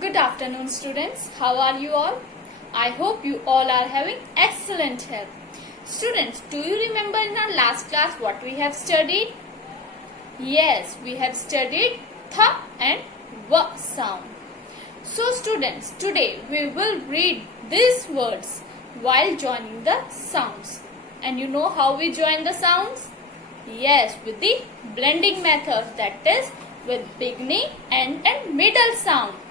Good afternoon, students. How are you all? I hope you all are having excellent health. Students, do you remember in our last class what we have studied? Yes, we have studied th and w sound. So students, today we will read these words while joining the sounds. And you know how we join the sounds? Yes, with the blending method, that is with beginning, end and middle sound.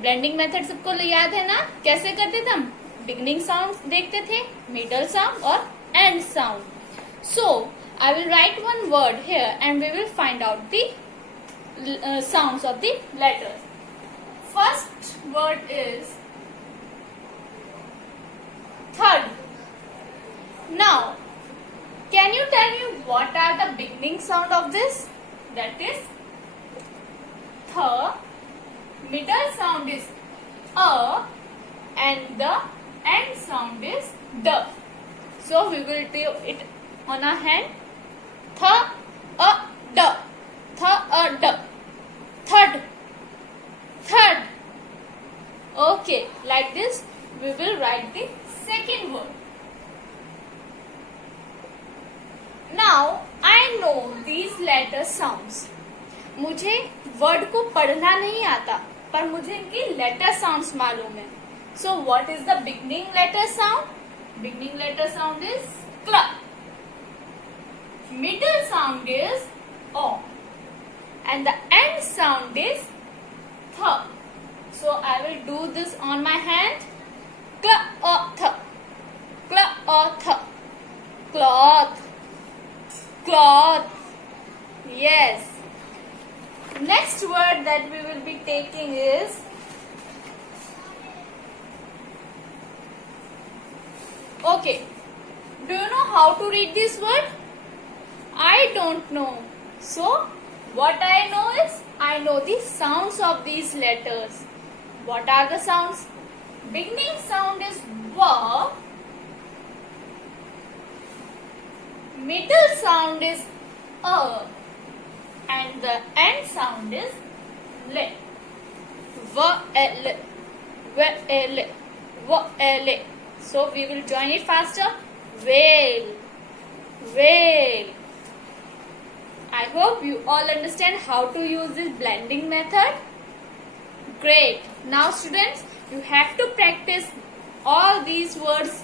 Blending method सबको याद है ना? कैसे करते थे हम? Beginning sound देखते थे, मिडल साउंड और end sound. So I will write one word here and we will find out the sounds of the letters. First word is third. Now can you tell me what are the beginning sound of this? That is th. Middle sound is a and the end sound is d. So we will do it on our hand. Th, a, d. Th, a, d. Third. Third. Okay, like this we will write the second word. Now I know these letter sounds. मुझे word को पढ़ना नहीं आता, पर मुझे इनकी letter sounds मालूम है. So what is the beginning letter sound? Beginning letter sound is cl. Middle sound is o and the end sound is th. So I will do this on my hand. Cl o th. Cl o th. Cloth. Cloth. Yes. Next word that we will be taking is okay. Do you know how to read this word? I don't know. So what I know is I know the sounds of these letters. What are the sounds? Beginning sound is w. Middle sound is a. And the end sound is l. V l, v l, v l. So we will join it faster. Whale, whale. I hope you all understand how to use this blending method. Great. Now students, you have to practice all these words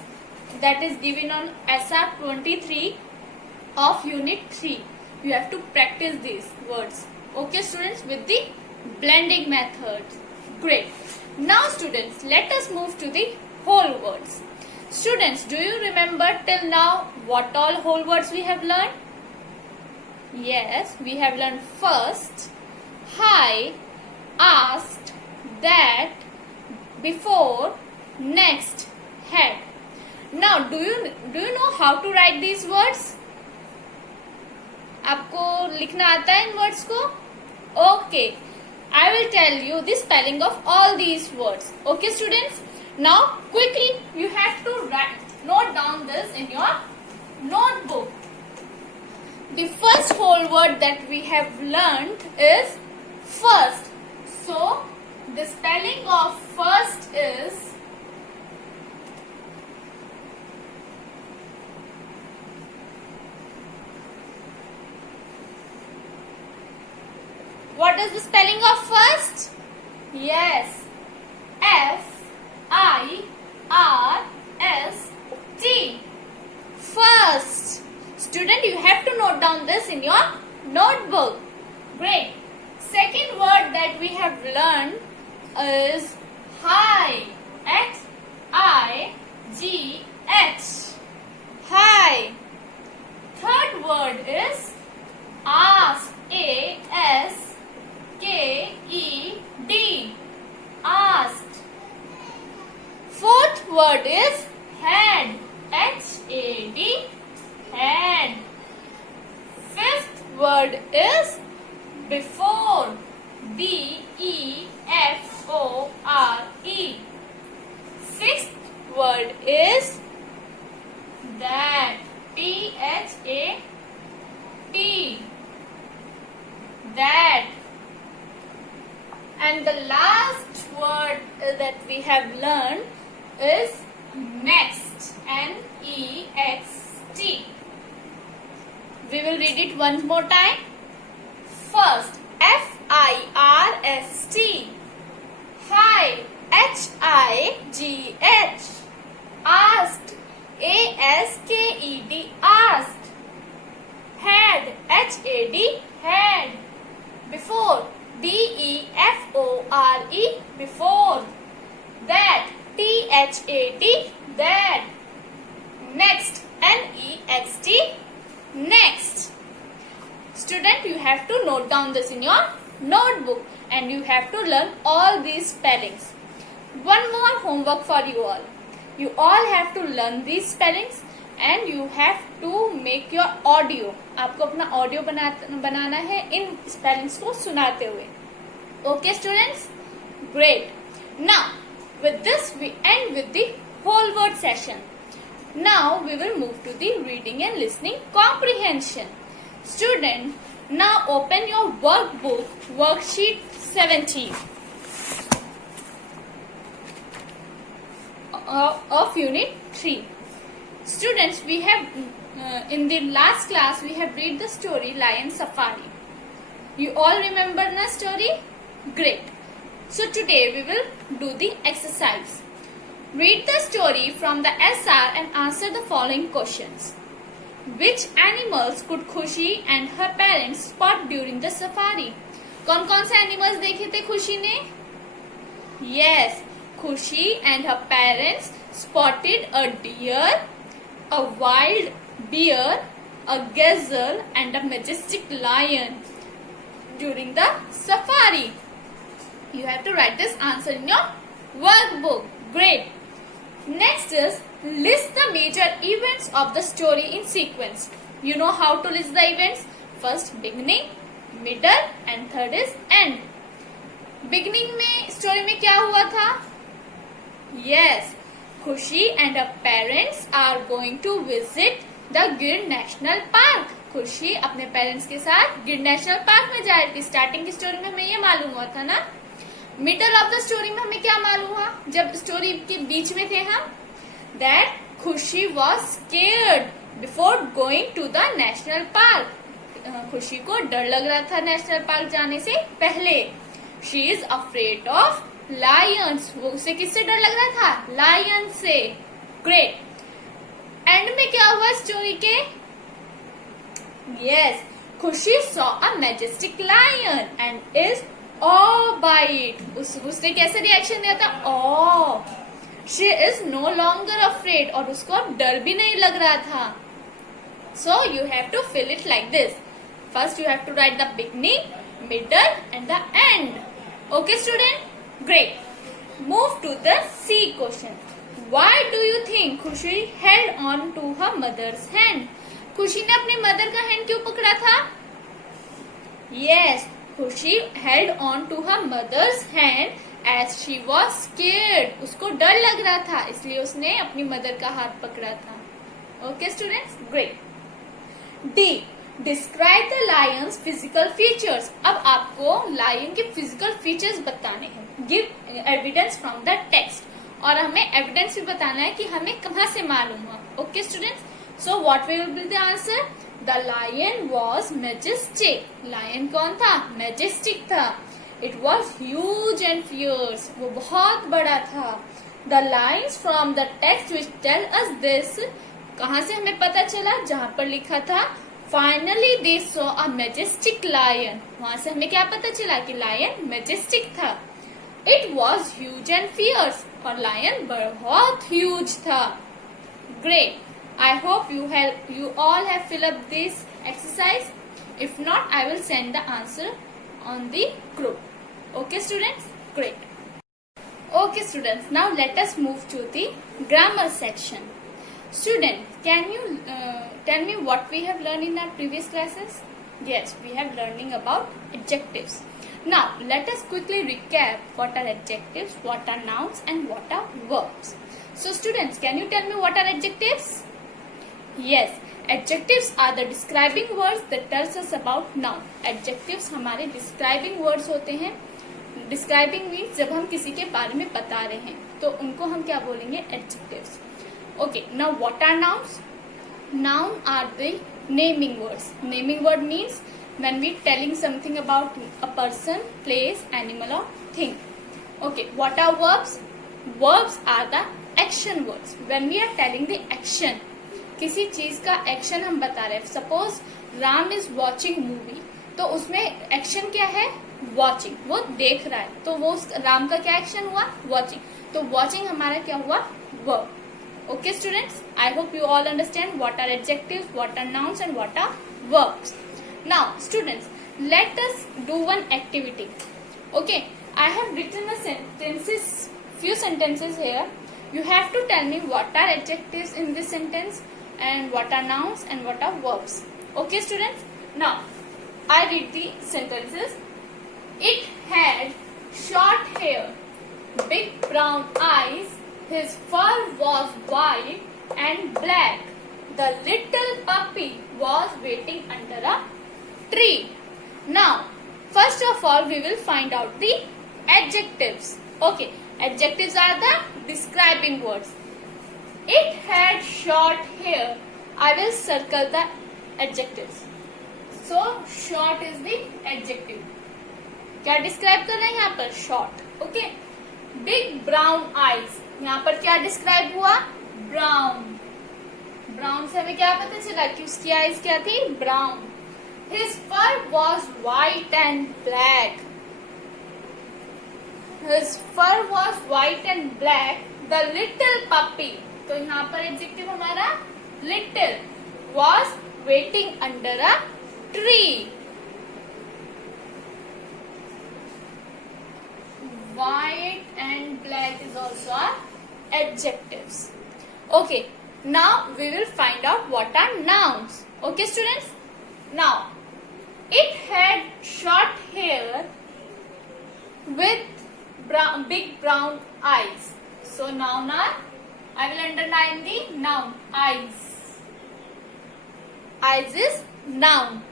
that is given on SR 23 of Unit 3. You have to practice these words. Okay students, with the blending method. Great. Now students, let us move to the whole words. Students, do you remember till now what all whole words we have learned? Yes, we have learned first, hi, asked, that, before, next, had. Now do you know how to write these words? आपको लिखना आता है इन words को? Okay, I will tell you the spelling of all these words. Okay students, now quickly you have to note down this in your notebook. The first whole word that we have learned is first. So the spelling of first is what is the spelling of first? Yes, F I R S T. First. Student, you have to note down this in your notebook. Great. Second word that we have learned is hi. H I G H. Hi. Third word is ask. A S K-E-D. Asked. Fourth word is had. H-A-D. Had. Fifth word is before. B-E-F-O-R-E. Sixth word is that. T-H-A-T. That. And the last that we have learned is next. N-E-X-T. We will read it one more time. First, F-I-R-S-T. Hide. H-I-G-H. Asked. A-S-K-E-D. Asked. Had. H-A-D. Had. Before. D-E-F-O-R-E. Before. That. T-H-A-T. That. Next. N-E-X-T. Next. Student, you have to note down this in your notebook and you have to learn all these spellings. One more homework for you all. You all have to learn these spellings and you have to make your audio. आपको अपना audio बनाना है इन spellings को सुनाते हुए. Okay students? Great. Now with this we end with the whole word session. Now we will move to the reading and listening comprehension. Student, now open your workbook, worksheet 17 of unit 3. Students, we have in the last class we have read the story Lion Safari. You all remember the story? Great. So today we will do the exercise. Read the story from the SR and answer the following questions. Which animals could Khushi and her parents spot during the safari? कौन कौन से animals देखे थे खुशी ने? Yes, Khushi and her parents spotted a deer, a wild bear, a gazelle and a majestic lion during the safari. You have to write this answer in your workbook. Great. Next is list the major events of the story in sequence. You know how to list the events. First beginning, middle and third is end. Beginning में story में क्या हुआ था? Yes, Khushi and her parents are going to visit the Gir National Park. खुशी अपने parents के साथ गिर नेशनल पार्क में जा रही थी. स्टार्टिंग की स्टोरी में हमें ये मालूम हुआ था ना. मिडल ऑफ द स्टोरी में हमें क्या मालूम हुआ जब स्टोरी के बीच में थे हम? That Khushi was scared before going to the national park. Khushi को डर लग रहा था नेशनल पार्क जाने से पहले. She is afraid of Lions. वो उसे किससे डर लग रहा था? लायन से. ग्रेट. एंड में क्या हुआ स्टोरी के? Yes, Khushi saw a majestic lion and is awe by it. उसने कैसे रिएक्शन दिया था? awe. She is no longer afraid. और उसको अब डर भी नहीं लग रहा था. So you have to fill it like this. First you have to write the beginning, middle and the end. Okay student? Great. Move to the C question. Why do you think Khushi held on to her mother's hand? खुशी ने अपनी mother का hand क्यों पकड़ा था? Yes, Khushi held on to her mother's hand as she was scared. उसको डर लग रहा था इसलिए उसने अपनी मदर का हाथ पकड़ा था. Okay students? Great. D. Describe the lion's physical features. अब आपको लायन के फिजिकल फीचर्स बताने हैं. Give evidence from the text. और हमें एविडेंस भी बताना है कि हमें कहाँ से मालूम हुआ. Okay students? So what will be the answer? The lion was majestic. Lion कौन था? Majestic था. It was huge and fierce. वो बहुत बड़ा था. The lines from the text which tell us this. कहाँ से हमें पता चला? जहाँ पर लिखा था Finally they saw a majestic lion. वहाँ से हमें क्या पता चला कि lion majestic था. It was huge and fierce. और lion बहुत huge था. Great. I hope you all have filled up this exercise. If not, I will send the answer on the group. Okay students? Great. Okay students, now let us move to the grammar section. Student, can you tell me what we have learned in our previous classes? Yes, we have learning about adjectives. Now let us quickly recap what are adjectives, what are nouns and what are verbs. So students, can you tell me what are adjectives? Yes, adjectives are the describing words that tells us about noun. Adjectives हमारे describing words होते हैं describing means जब हम किसी के बारे में बता रहे हैं तो उनको हम क्या बोलेंगे, adjectives. Okay, now what are nouns? Noun are the naming words. Naming word means when we telling something about a person, place, animal or thing. Okay, what are verbs? Verbs are the action words. When we are telling the action, किसी चीज का action हम बता रहे हैं. Suppose Ram is watching movie, तो उसमें action क्या है, वॉचिंग. वो देख रहा है, तो वो राम का क्या एक्शन हुआ, वॉचिंग. तो वॉचिंग हमारा क्या हुआ, verb. Okay students, I hope you all understand what are adjectives, what are nouns and what are verbs. Now students, let us do one activity. Okay, I have written few sentences here. You have to tell me what are adjectives in this sentence and what are nouns and what are verbs. Okay students, now I read the sentences. It had short hair, big brown eyes, his fur was white and black. The little puppy was waiting under a tree. Now, first of all, we will find out the adjectives. Okay, adjectives are the describing words. It had short hair. I will circle the adjectives. So, short is the adjective. क्या describe कर रहे हैं यहाँ पर, short. Okay. Big brown eyes. यहाँ पर क्या describe हुआ, ब्राउन. ब्राउन से हमें क्या पता चला कि उसकी आईज क्या थी, brown. His fur was white and black. His fur was white and black. The little puppy, तो यहाँ पर एडजेक्टिव हमारा little, was waiting under a tree. White and black is also adjectives. Okay, now we will find out what are nouns. Okay students, now it had short hair with big brown eyes. So noun are, I will underline the noun, eyes. Eyes is noun.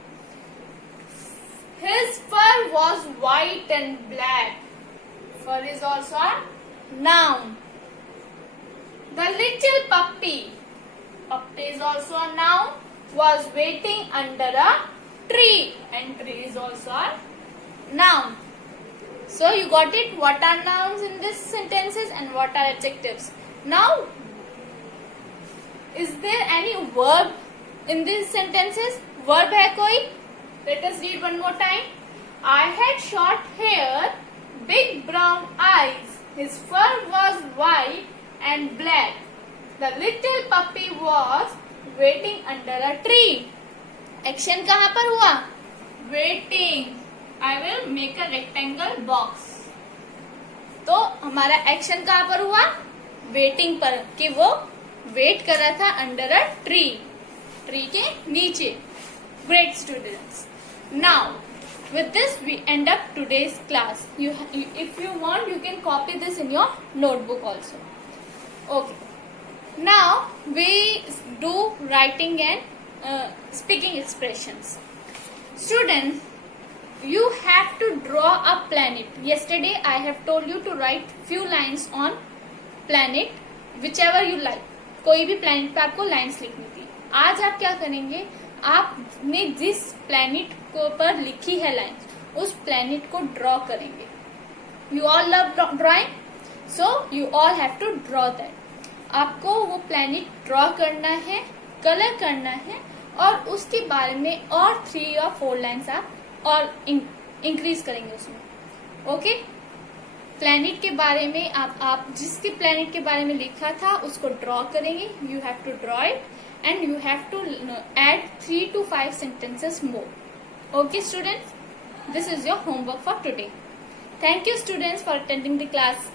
His fur was white and black. Fur is also a noun. The little puppy, puppy is also a noun, was waiting under a tree, and tree is also a noun. So you got it, what are nouns in these sentences and what are adjectives. Now, is there any verb in these sentences? Verb है कोई? Let us read one more time. I had short hair, big brown eyes, his fur was white and black. The little puppy was waiting under a tree. Action कहाँ पर हुआ? Waiting. I will make a rectangle box. तो हमारा action कहाँ पर हुआ? Waiting पर, कि वो वेट कर रहा था अंडर अ ट्री, ट्री के नीचे. Great students. Now with this we end up today's class. If you want, you can copy this in your notebook also. Okay. Now we do writing and speaking expressions. Students, you have to draw a planet. Yesterday I have told you to write few lines on planet, whichever you like. कोई भी planet पे आपको lines लिखनी थी. आज आप क्या करेंगे, आपने जिस प्लैनेट को पर लिखी है लाइन, उस प्लैनेट को ड्रॉ करेंगे. You all love drawing, so you all have to draw that. आपको वो प्लैनेट ड्रॉ करना है, कलर करना है, और उसके बारे में और 3 या 4 लाइन्स आप और इंक्रीज करेंगे उसमें. ओके, प्लैनेट के बारे में आप जिसके प्लैनेट के बारे में लिखा था उसको ड्रॉ करेंगे. You have to draw it and you have to add 3 to 5 sentences more. Okay students, this is your homework for today. Thank you students for attending the class.